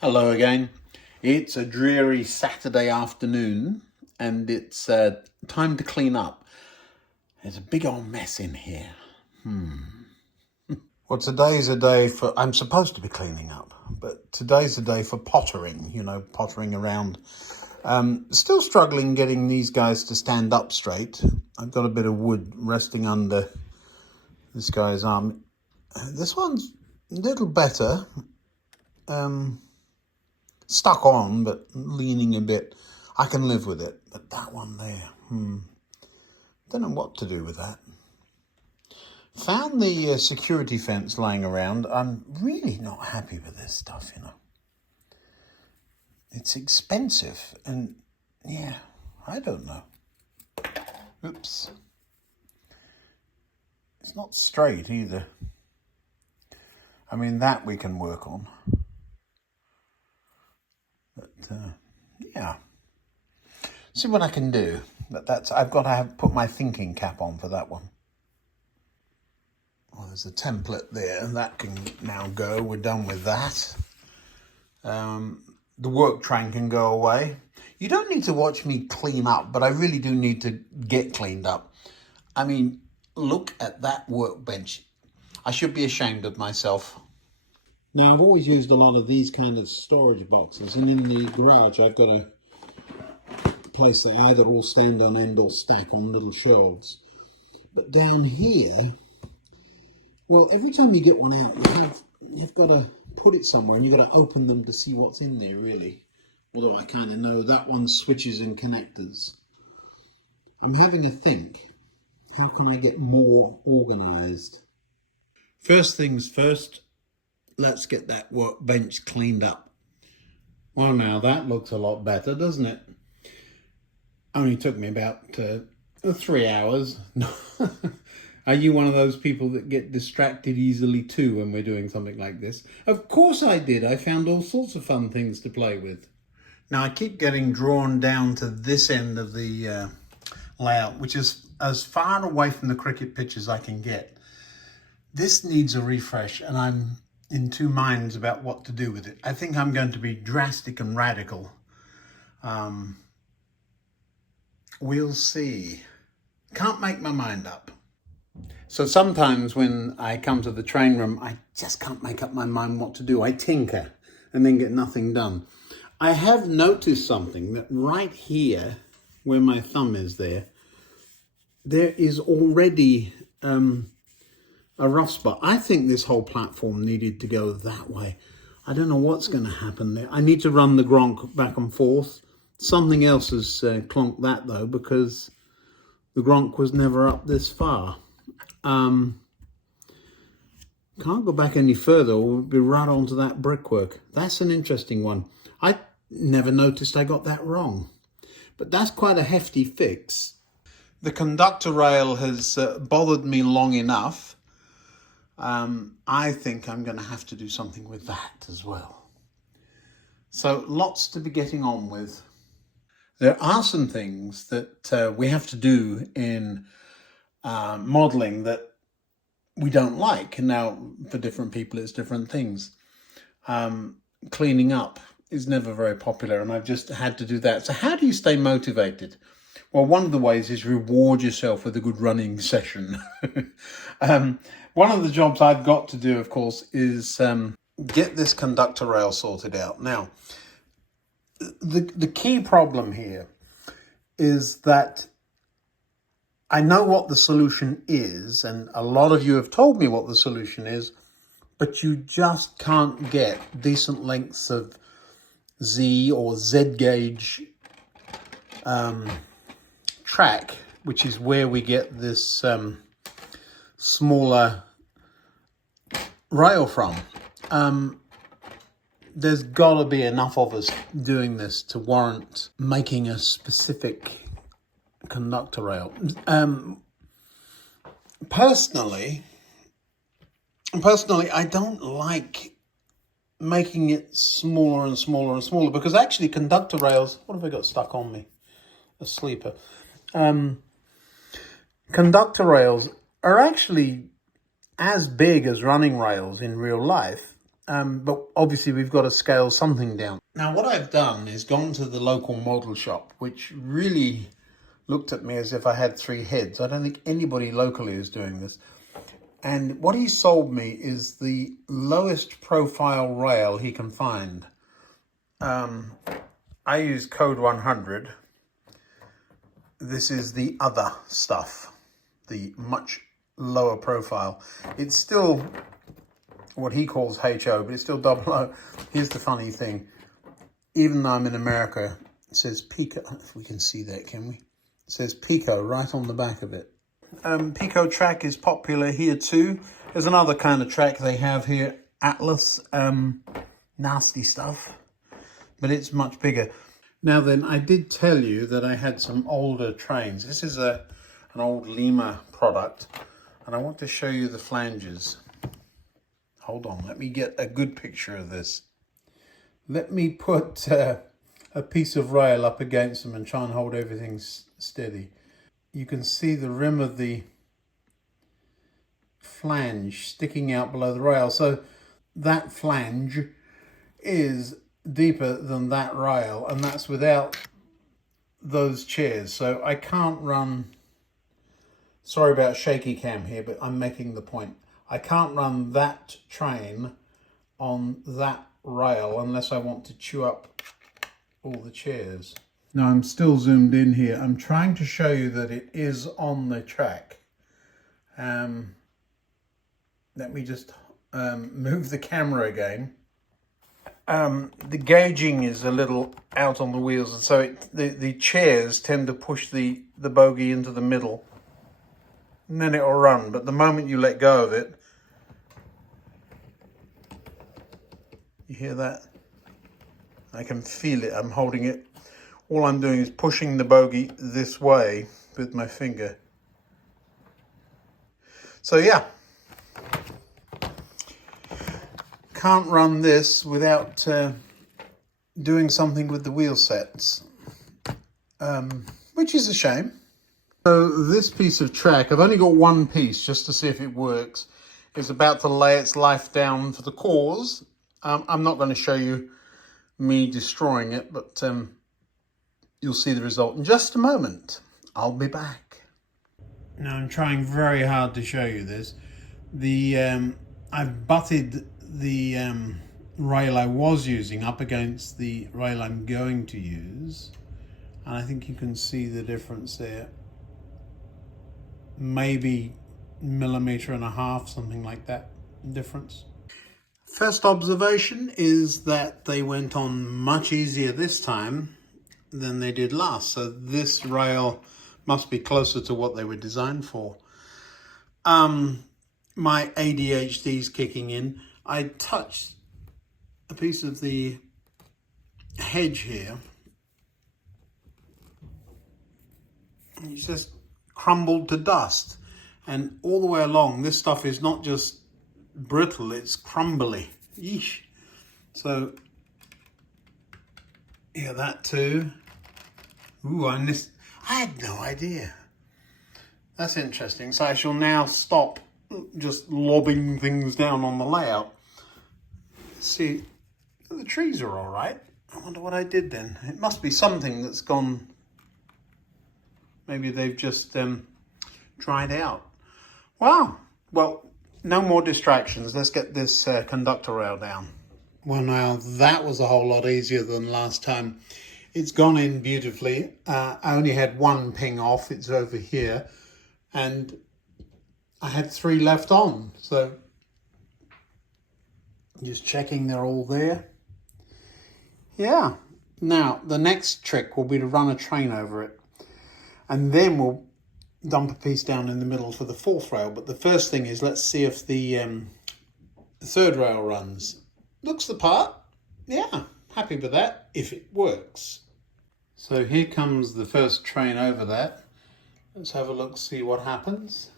Hello again. It's a dreary Saturday afternoon and it's time to clean up. There's a big old mess in here. Well, today's a day for, I'm supposed to be cleaning up, but today's a day for pottering, pottering around. Still struggling getting these guys to stand up straight. I've got a bit of wood resting under this guy's arm. This one's a little better. Stuck on, but leaning a bit. I can live with it. But that one there, don't know what to do with that. Found the security fence lying around. I'm really not happy with this stuff, It's expensive and, yeah, I don't know. Oops. It's not straight either. I mean, that we can work on. But, yeah. See what I can do. But I've got to put my thinking cap on for that one. Well, there's a template there, and that can now go. We're done with that. The work train can go away. You don't need to watch me clean up, but I really do need to get cleaned up. I mean, look at that workbench. I should be ashamed of myself. Now, I've always used a lot of these kind of storage boxes, and in the garage I've got a place they either all stand on end or stack on little shelves. But down here, well, every time you get one out, you've got to put it somewhere, and you've got to open them to see what's in there, really. Although I kind of know that one's switches and connectors. I'm having a think, how can I get more organised? First things first, let's get that workbench cleaned up. Well, now that looks a lot better, doesn't it? Only took me about 3 hours. Are you one of those people that get distracted easily too when we're doing something like this? Of course I did. I found all sorts of fun things to play with. Now I keep getting drawn down to this end of the layout, which is as far away from the cricket pitch as I can get. This needs a refresh, and I'm in two minds about what to do with it. I think I'm going to be drastic and radical. We'll see. Can't make my mind up. So sometimes when I come to the train room, I just can't make up my mind what to do. I tinker and then get nothing done. I have noticed something, that right here, where my thumb is there is already a rough spot. I think this whole platform needed to go that way. I don't know what's going to happen there. I need to run the Gronk back and forth. Something else has clonked that though, because the Gronk was never up this far. Can't go back any further or we'll be right onto that brickwork. That's an interesting one. I never noticed I got that wrong, but that's quite a hefty fix. The conductor rail has bothered me long enough. I think I'm going to have to do something with that as well. So lots to be getting on with. There are some things that we have to do in modelling that we don't like. Now, for different people, it's different things. Cleaning up is never very popular, and I've just had to do that. So how do you stay motivated? Well, one of the ways is reward yourself with a good running session. One of the jobs I've got to do, of course, is get this conductor rail sorted out. Now, the key problem here is that I know what the solution is, and a lot of you have told me what the solution is, but you just can't get decent lengths of Z or Z gauge track, which is where we get this smaller rail from. There's got to be enough of us doing this to warrant making a specific conductor rail. Personally, I don't like making it smaller and smaller and smaller, because actually conductor rails, what have I got stuck on me? A sleeper. Conductor rails are actually as big as running rails in real life. but obviously we've got to scale something down. Now what I've done is gone to the local model shop, which really looked at me as if I had three heads. I don't think anybody locally is doing this. And what he sold me is the lowest profile rail he can find. I use code 100. This is the other stuff, the much lower profile. It's still what he calls HO, but it's still double O. Here's the funny thing. Even though I'm in America, it says Pico. If we can see that, can we? It says Pico right on the back of it. Pico track is popular here too. There's another kind of track they have here, Atlas. Nasty stuff, but it's much bigger. Now then, I did tell you that I had some older trains. This is an old Lima product, and I want to show you the flanges. Hold on, let me get a good picture of this. Let me put a piece of rail up against them and try and hold everything steady. You can see the rim of the flange sticking out below the rail. So that flange is deeper than that rail, and that's without those chairs. So I can't run, sorry about shaky cam here, but I'm making the point. I can't run that train on that rail unless I want to chew up all the chairs. Now I'm still zoomed in here. I'm trying to show you that it is on the track. Let me just move the camera again. The gauging is a little out on the wheels, and so the chairs tend to push the bogie into the middle, and then it'll run. But the moment you let go of it, you hear that? I can feel it. I'm holding it. All I'm doing is pushing the bogie this way with my finger. So yeah, can't run this without doing something with the wheel sets, which is a shame. So this piece of track, I've only got one piece just to see if it works. It's about to lay its life down for the cause. I'm not going to show you me destroying it, but you'll see the result in just a moment. I'll be back. Now I'm trying very hard to show you this. I've butted the rail I was using up against the rail I'm going to use, and I think you can see the difference there. Maybe 1.5 millimeters, something like that difference. First observation is that they went on much easier this time than they did last. So this rail must be closer to what they were designed for. My ADHD's kicking in. I touched a piece of the hedge here. And it's just crumbled to dust. And all the way along, this stuff is not just brittle, it's crumbly. Yeesh. So, yeah, that too. Ooh, I had no idea. That's interesting. So I shall now stop just lobbing things down on the layout. See, the trees are all right. I wonder what I did then. It must be something that's gone. Maybe they've just dried out. Wow. Well, no more distractions. Let's get this conductor rail down. Well, now that was a whole lot easier than last time. It's gone in beautifully. I only had one ping off. It's over here. And I had 3 left on. So just checking they're all there. Yeah. Now, the next trick will be to run a train over it. And then we'll dump a piece down in the middle for the 4th rail. But the first thing is, let's see if the 3rd rail runs. Looks the part. Yeah, happy with that, if it works. So here comes the first train over that. Let's have a look, see what happens.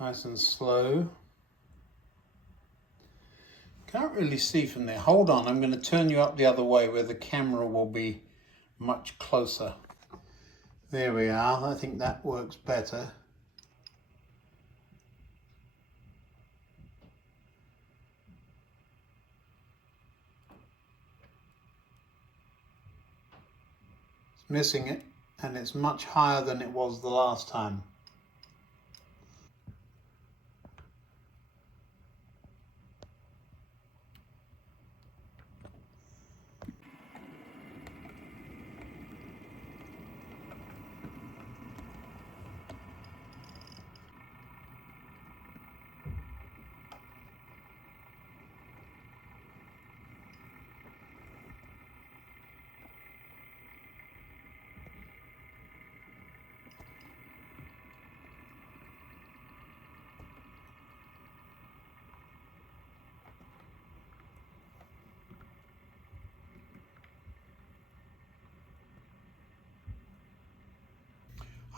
Nice and slow. Can't really see from there. Hold on, I'm going to turn you up the other way where the camera will be much closer. There we are. I think that works better. missing it, and it's much higher than it was the last time.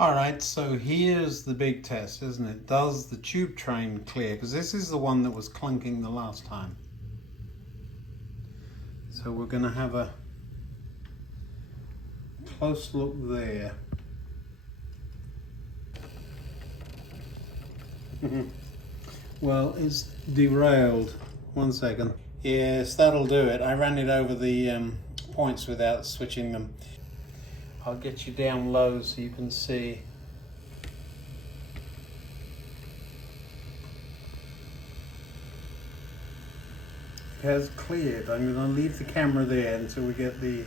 All right, so here's the big test, isn't it? Does the tube train clear? Because this is the one that was clunking the last time. So we're going to have a close look there. Well, it's derailed. 1 second. Yes, that'll do it. I ran it over the points without switching them. I'll get you down low so you can see. It has cleared. I'm going to leave the camera there until we get the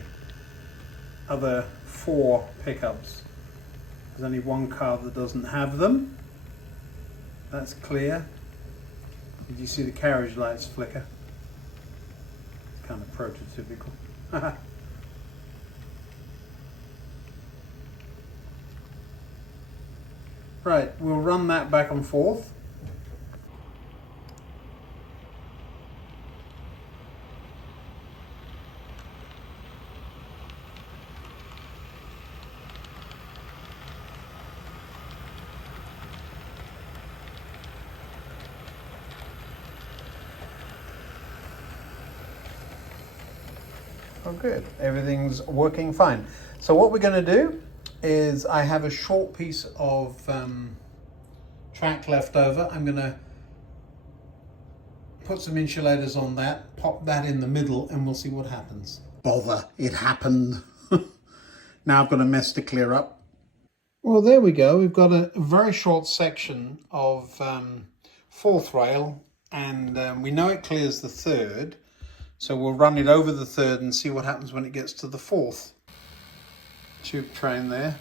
other 4 pickups. There's only one car that doesn't have them. That's clear. Did you see the carriage lights flicker? It's kind of prototypical. Right, we'll run that back and forth. Oh, good. Everything's working fine. So what we're going to do is I have a short piece of track left over. I'm going to put some insulators on that, pop that in the middle, and we'll see what happens. Bother, it happened. Now I've got a mess to clear up. Well, there we go. We've got a very short section of 4th rail, and we know it clears the 3rd. So we'll run it over the 3rd and see what happens when it gets to the 4th. Tube train there.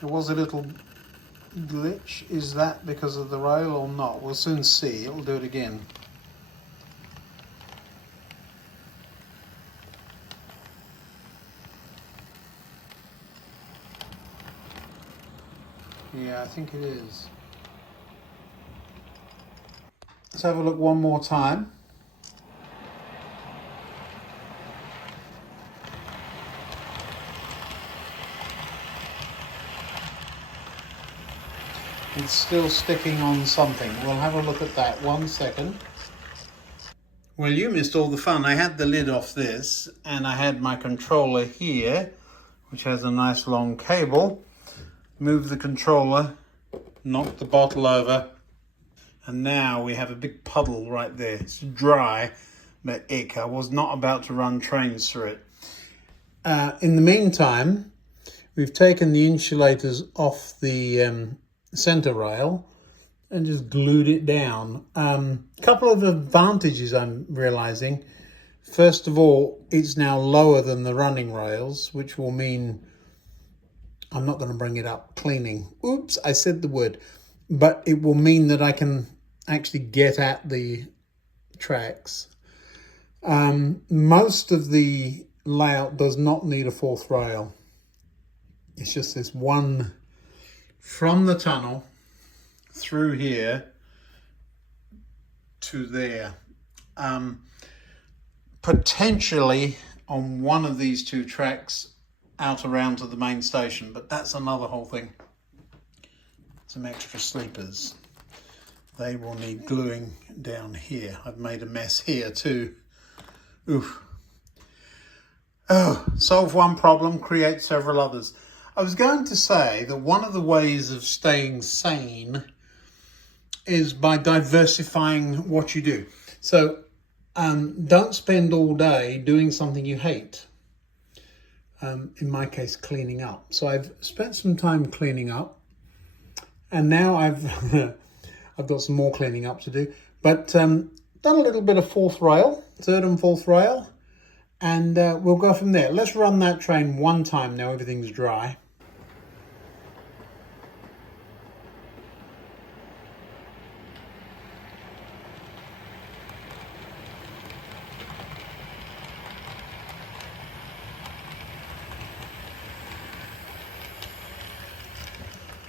There was a little glitch. Is that because of the rail or not? We'll soon see. It will do it again. Yeah, I think it is. Let's have a look one more time. It's still sticking on something. We'll have a look at that. 1 second. Well, you missed all the fun. I had the lid off this, and I had my controller here, which has a nice long cable. Move the controller, knock the bottle over, and now we have a big puddle right there. It's dry, but ick. I was not about to run trains through it. In the meantime, we've taken the insulators off the center rail and just glued it down. Couple of advantages I'm realizing. First of all, it's now lower than the running rails, which will mean I'm not going to bring it up cleaning. Oops, I said the word. But it will mean that I can actually get at the tracks. Most of the layout does not need a 4th rail. It's just this one from the tunnel through here to there. Potentially on one of these 2 tracks out around to the main station, but that's another whole thing. Some extra sleepers. They will need gluing down here. I've made a mess here too. Oof. Oh, solve one problem, create several others. I was going to say that one of the ways of staying sane is by diversifying what you do. So don't spend all day doing something you hate. In my case, cleaning up. So I've spent some time cleaning up, and now I've I've got some more cleaning up to do. But done a little bit of third and fourth rail, and we'll go from there. Let's run that train one time now everything's dry.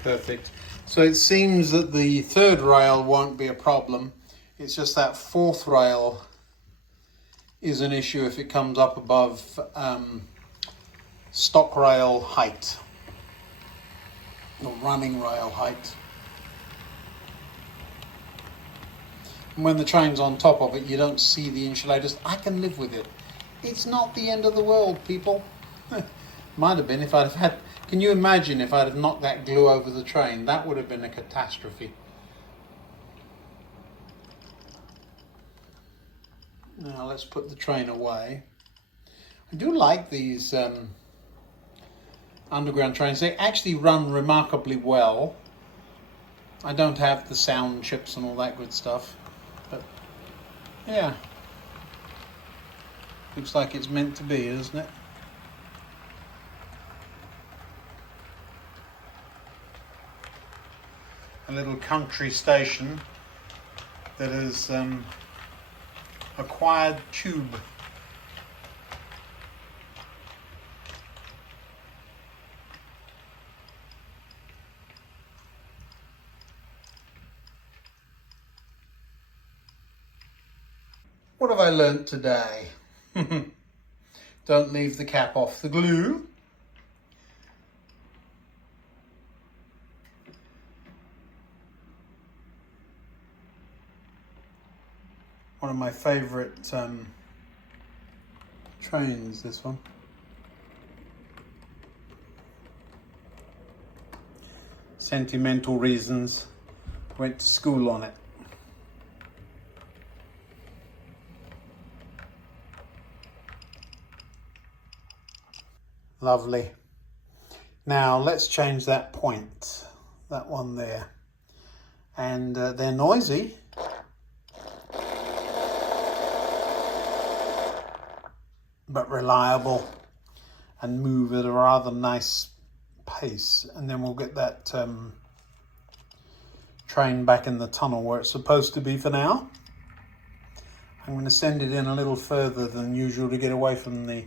Perfect. So it seems that the third rail won't be a problem. It's just that fourth rail is an issue if it comes up above stock rail height, or running rail height. And when the train's on top of it, you don't see the insulators. I can live with it. It's not the end of the world, people. Might have been if I'd have had... Can you imagine if I'd have knocked that glue over the train? That would have been a catastrophe. Now let's put the train away. I do like these underground trains. They actually run remarkably well. I don't have the sound chips and all that good stuff. But yeah. Looks like it's meant to be, doesn't it? A little country station that is acquired tube. What have I learnt today? Don't leave the cap off the glue. One of my favourite trains, this one. Sentimental reasons, went to school on it. Lovely. Now let's change that point, that one there. And they're noisy. But reliable and move at a rather nice pace. And then we'll get that train back in the tunnel where it's supposed to be for now. I'm going to send it in a little further than usual to get away from the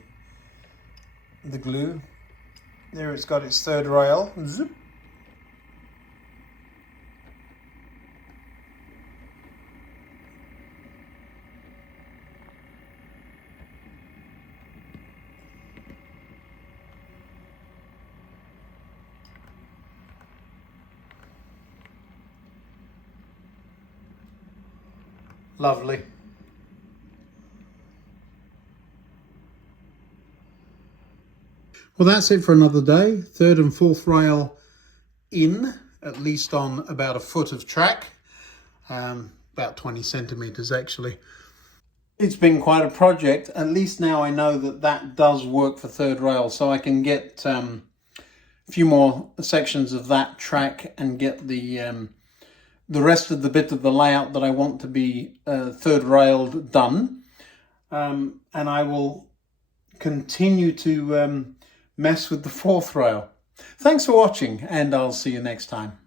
glue. There it's got its third rail. Zip. Lovely. Well, that's it for another day. Third and fourth rail in, at least on about a foot of track. About 20 centimetres actually. It's been quite a project. At least now I know that that does work for third rail, so I can get a few more sections of that track and get the rest of the bit of the layout that I want to be third railed done. And I will continue to mess with the fourth rail. Thanks for watching, and I'll see you next time.